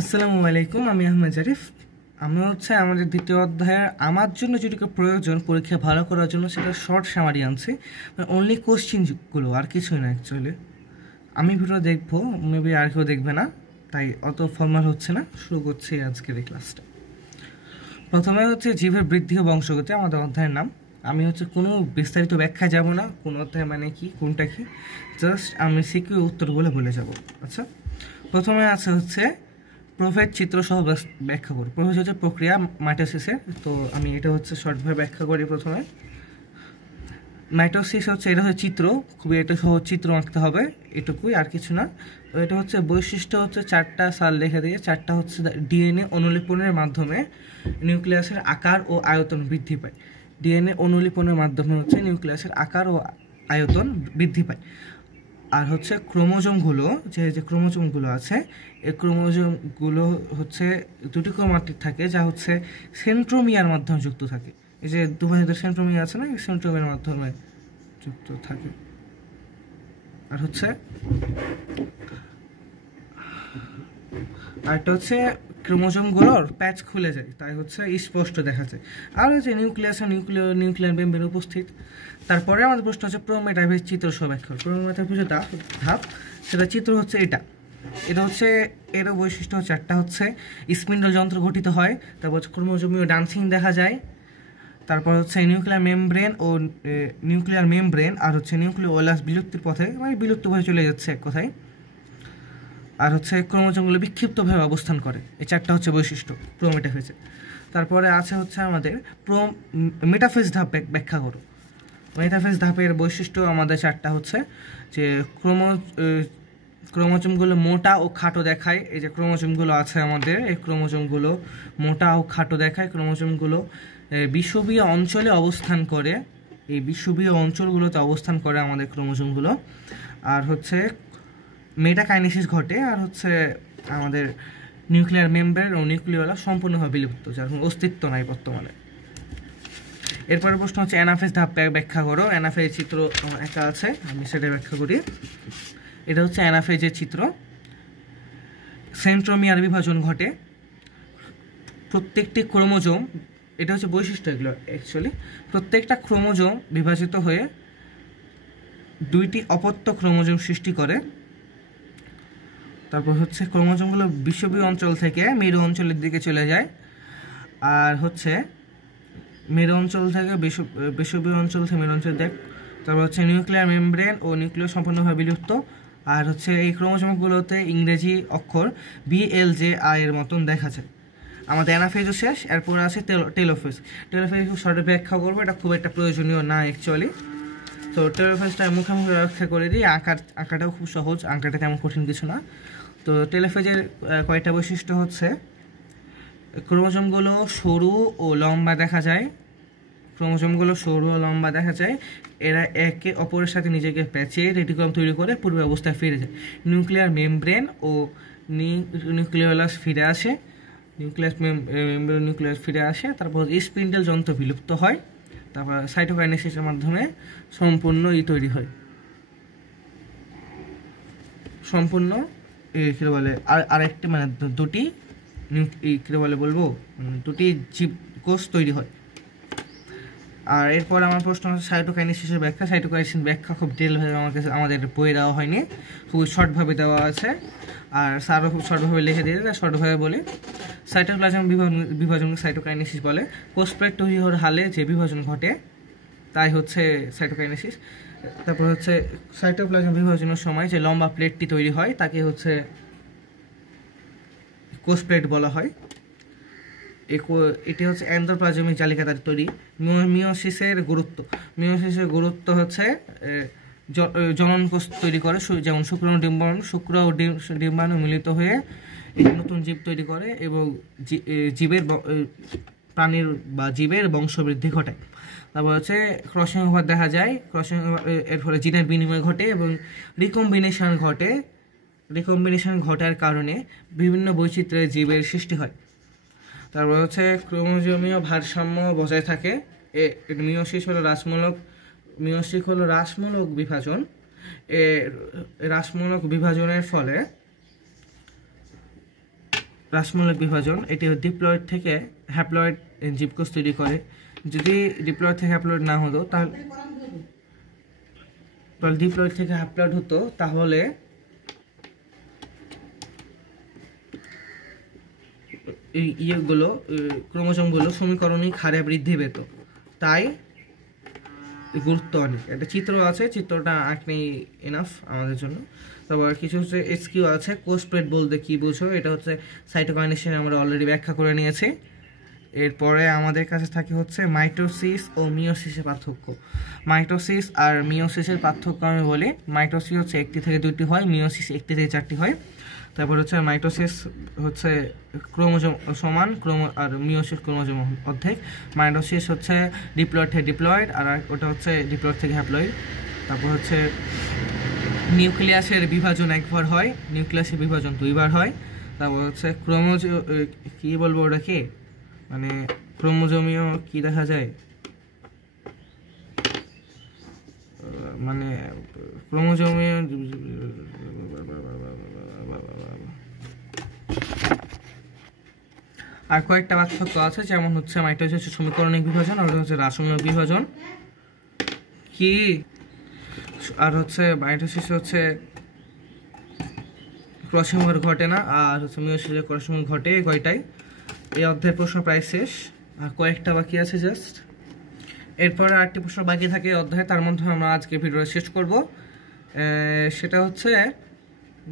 আসসালামু আলাইকুম, আমি আহমেদ জারিফ। আমি আমাদের দ্বিতীয় অধ্যায়ের আমার জন্য যেটুকু প্রয়োজন পরীক্ষা ভালো করার জন্য সেটা শর্ট সামারি আনছি, অনলি কোশ্চিনগুলো, আর কিছুই না। অ্যাকচুয়ালি আমি ভিডিও দেখবো, মেবি আর কেউ দেখবে না, তাই অত ফর্মাল হচ্ছে না। শুরু করছি আজকের এই ক্লাসটা। প্রথমে জীবের বৃদ্ধি ও বংশগতি আমাদের অধ্যায়ের নাম। আমি কোনো বিস্তারিত ব্যাখ্যা যাব না, কোন অধ্যায় মানে কি, কোনটা কি, জাস্ট আমি সিকিউ উত্তরগুলো বলে যাব। আচ্ছা, প্রথমে প্রোফেজ চিত্র সহ ব্যাখ্যা করি। প্রোফেজ প্রক্রিয়া মাইটোসিসের। তো আমি এটা শর্টভাবে ব্যাখ্যা করি। প্রথমে মাইটোসিস এটা চিত্র, খুবই এটা সহজ চিত্র আঁকতে হবে, এটুকুই, আর কিছু না। তো এটা বৈশিষ্ট্য চারটা সাল লেখা দিয়ে, চারটা ডিএনএ অনুলিপনের মাধ্যমে নিউক্লিয়াসের আকার ও আয়তন বৃদ্ধি পায়। ডিএনএ অনুলিপনের মাধ্যমে নিউক্লিয়াসের আকার ও আয়তন বৃদ্ধি পায়। আর ক্রোমোজোমগুলো, যে ক্রোমোজোমগুলো আছে, এই ক্রোমোজোমগুলো দুটি ক্রোমাটিড থাকে, যা সেন্ট্রোমিয়ার মাধ্যমে যুক্ত থাকে। এই যে দুভাজকের সেন্ট্রোমিয়ার আছে না, এই সেন্ট্রোমিয়ার মাধ্যমে যুক্ত থাকে। আর আরেকটা ক্রোমোজোমগুলোর প্যাচ খুলে যায়, তাই স্পষ্ট দেখা যায়। আর নিউক্লিয়ার মেমব্রেন উপস্থিত। তারপরে আমাদের প্রশ্ন প্রোমেটাফেজ চিত্র সহ ব্যাখ্যা। প্রোমেটাফেজ ধাপ, সেটা চিত্র এটা এরও বৈশিষ্ট্য একটা স্পিন্ডল যন্ত্র গঠিত হয়। তারপর ক্রোমোজোমীয় ডান্সিং দেখা যায়। তারপর নিউক্লিয়ার মেমব্রেন আর নিউক্লিওলাস বিলুপ্তির পথে, মানে বিলুপ্ত হয়ে চলে যাচ্ছে এক কথায়। আর ক্রোমোজোমগুলো বিক্ষিপ্তভাবে অবস্থান করে। এই চারটা বৈশিষ্ট্য প্রোমেটাফেজের। তারপরে আছে আমাদের মেটাফেজ ধাপ ব্যাখ্যা করো। মেটাফেজ ধাপের বৈশিষ্ট্য আমাদের চারটা যে ক্রোমোজোমগুলো মোটা ও খাটো দেখায়। এই যে ক্রোমোজোমগুলো আছে আমাদের, এই ক্রোমোজোমগুলো মোটা ও খাটো দেখায়। ক্রোমোজোমগুলো বিষুবীয় অঞ্চলে অবস্থান করে, এই বিষুবীয় অঞ্চলগুলোতে অবস্থান করে আমাদের ক্রোমোজোমগুলো। আর মেটাকাইনেসিস ঘটে। আর আমাদের নিউক্লিয়ার মেমব্রেন ও নিউক্লিওলাস সম্পূর্ণভাবে বিলুপ্ত, যার কোনো অস্তিত্ব নাই বর্তমানে। এরপরে প্রশ্ন অ্যানাফেজ ধাপ ব্যাখ্যা করো। অ্যানাফেজ চিত্র একা আছে, আমি সেটা ব্যাখ্যা করি। এটা অ্যানাফেজের চিত্র। সেন্ট্রোমিয়ার বিভাজন ঘটে। প্রত্যেকটি ক্রোমোজোম, এটা বৈশিষ্ট্য এগুলো অ্যাকচুয়ালি, প্রত্যেকটা ক্রোমোজোম বিভাজিত হয়ে দুইটি অপত্য ক্রোমোজোম সৃষ্টি করে। তারপর ক্রোমোজোমগুলো বিষুবীয় অঞ্চল থেকে মেরু অঞ্চলের দিকে চলে যায়। আর মেরু অঞ্চল থেকে বিষুবীয় অঞ্চল থেকে মেরু অঞ্চল দেখ। তারপর নিউক্লিয়ার মেমব্রেন ও নিউক্লিয়াস সম্পূর্ণভাবে বিলুপ্ত। আর এই ক্রোমোজোমগুলোতে ইংরেজি অক্ষর BLJI এর মতন দেখা যায়। আমাদের অ্যানাফেজও শেষ। এরপর আছে টেলোফেজ। টেলোফেজ খুব শর্টে ব্যাখ্যা করবো, এটা খুব একটা প্রয়োজনীয় না অ্যাকচুয়ালি। তো টেলোফেজটা মুখোমুখি ব্যাখ্যা করে দিই। আঁকাটাও খুব সহজ, আঁকাটা তেমন কঠিন কিছু না। তো টেলোফেজের কয়েকটা বৈশিষ্ট্য ক্রোমোজোমগুলো সরু ও লম্বা দেখা যায়। এরা একে অপরের সাথে নিজেকে প্যাচে রেটিকুলাম তৈরি করে পূর্বে অবস্থায় ফিরে যায়। নিউক্লিয়ার মেমব্রেন ও নিউক্লিওলাস ফিরে আসে। নিউক্লিয়াস ফিরে আসে। তারপর স্পিন্ডেল যন্ত্র বিলুপ্ত হয়। তারপর সাইটোকাইনেসিসের মাধ্যমে সম্পূর্ণ তৈরি হয়। সম্পূর্ণ কী বলে, আরেকটি মানে দুটি কী বলে বলবো, দুটি জীব কোষ তৈরি হয়। আর এরপর আমার প্রশ্ন সাইটোকাইনেসিসের ব্যাখ্যা। সাইটোকাইনেসিস ব্যাখ্যা খুব ডিটেলভাবে আমাদের বইয়ে দেওয়া হয়নি, খুবই শর্টভাবে দেওয়া আছে। আর স্যারও খুব শর্টভাবে লিখে দিয়ে শর্টভাবে বলে। সাইটোপ্লাজম বিভাজন সাইটোকাইনেসিস বলে। কোষপ্রায় তৈরি হওয়ার হালে যে বিভাজন ঘটে তাই সাইটোকাইনেসিস। তারপর সাইটোপ্লাজম বিভাজনের সময় যে লম্বা প্লেটটি তৈরি হয় তাকে কোষ প্লেট বলা হয়। এটি এন্ডোপ্লাজমিক জালিকা দ্বারা তৈরি। মিওসিসের গুরুত্ব জনন কোষ তৈরি করে, যেমন শুক্রাণু ডিম্বাণু। শুক্র ও ডিম্বাণু মিলিত হয়ে একটি নতুন জীব তৈরি করে এবং প্রাণীর বা জীবের বংশবৃদ্ধি ঘটায়। তারপর ক্রসিং ওভার দেখা যায়। ক্রসিং এর ফলে জিনের বিনিময় ঘটে এবং রিকম্বিনেশন ঘটার কারণে বিভিন্ন বৈচিত্র্যের জীবের সৃষ্টি হয়। তারপর ক্রোমোজোমীয় ভারসাম্য বজায় থাকে। মিওসিস হলো হ্রাসমূলক বিভাজন। রাসমূলক বিভাজনের ফলে রাসমূলক বিভাজন, এটি ডিপ্লয়েড থেকে হ্যাপ্লয়েড জীবকোষ তৈরি করে। যদি ডিপ্লয়েড থেকে হ্যাপ্লয়েড না হতো তাহলে ডিপ্লয়েড থেকে হ্যাপ্লয়েড হতো তাহলে এই ইয়েগুলো ক্রোমোজোমগুলো সমীকরণিক হারে বৃদ্ধি পেত, তাই গুরুত্ব অনেক। একটা চিত্র আছে, চিত্রটা আঁকলেই এনাফ আমাদের জন্য। তারপর কিছু হচ্ছে এসকিউ আছে। কোষ প্লেট বলতে কি বুঝো, এটা হচ্ছে সাইটোকাইনেসিস, আমরা অলরেডি ব্যাখ্যা করে নিয়েছি। এরপরে আমাদের কাছে থাকে হচ্ছে মাইটোসিস ও মিওসিসের পার্থক্য। মাইটোসিস আর মিওসিসের পার্থক্য আমি বলি। মাইটোসিস হচ্ছে 1টি থেকে 2টি হয়, মিওসিস 1টি থেকে 4টি হয়। তারপর হচ্ছে মাইটোসিস হচ্ছে ক্রোমোজোম সমান আর মিওসিস ক্রোমোজোম অর্ধেক। মাইটোসিস হচ্ছে ডিপ্লয়েড থেকে ডিপ্লয়েড, আর ওটা হচ্ছে ডিপ্লয়েড থেকে হ্যাপ্লয়েড। তারপর হচ্ছে নিউক্লিয়াসের বিভাজন একবার হয়, নিউক্লিয়াসের বিভাজন 2বার হয়। তারপর হচ্ছে কি বলবো ওটাকে, মানে ক্রোমোজোমীয় কি দেখা যায়, মানে ক্রোমোজোমীয় আর কয়েকটা পার্থক্য আছে, যেমন হচ্ছে মাইটোসিস হচ্ছে সমীকরণিক বিভাজন, আর হচ্ছে রাসায়নিক বিভাজন কি, আর হচ্ছে মাইটোসিস হচ্ছে ক্রসিংওভার ঘটে না, আর হচ্ছে মিওসিসে ক্রসিংওভার ঘটে। কয়টাই এই অধ্যায়ের প্রশ্ন প্রায় শেষ, আর কয়েকটা বাকি আছে জাস্ট। এরপরে আরেকটি প্রশ্ন বাকি থাকে অধ্যায়ে, তার মধ্যে আমরা আজকে ভিডিওটা শেষ করব। সেটা হচ্ছে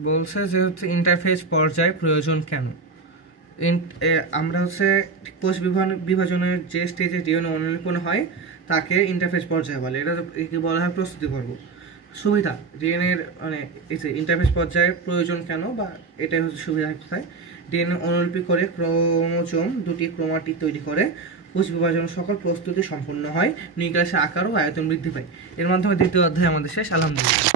বলছে যে হচ্ছে ইন্টারফেজ পর্যায় প্রয়োজন কেন। আমরা হচ্ছে কোষ বিভাজনের যে স্টেজে ডিএনএ অনুলিপন হয় তাকে ইন্টারফেজ পর্যায় বলে। এটা বলা হয় প্রস্তুতি পর্ব। সুবিধা, ডিএনএর মানে এই যে ইন্টারফেজ পর্যায়ের প্রয়োজন কেন, বা এটাই হচ্ছে সুবিধা কোথায়। ডিএনএ অনুলিপি করে ক্রোমোজোম 2টি ক্রোমাটিড তৈরি করে, কোষ বিভাজনের সকল প্রস্তুতি সম্পন্ন হয়, নিউক্লিয়াসের আকার ও আয়তন বৃদ্ধি পায়। এর মাধ্যমে দ্বিতীয় অধ্যায় আমাদের শেষ। আলহামদুলিল্লাহ।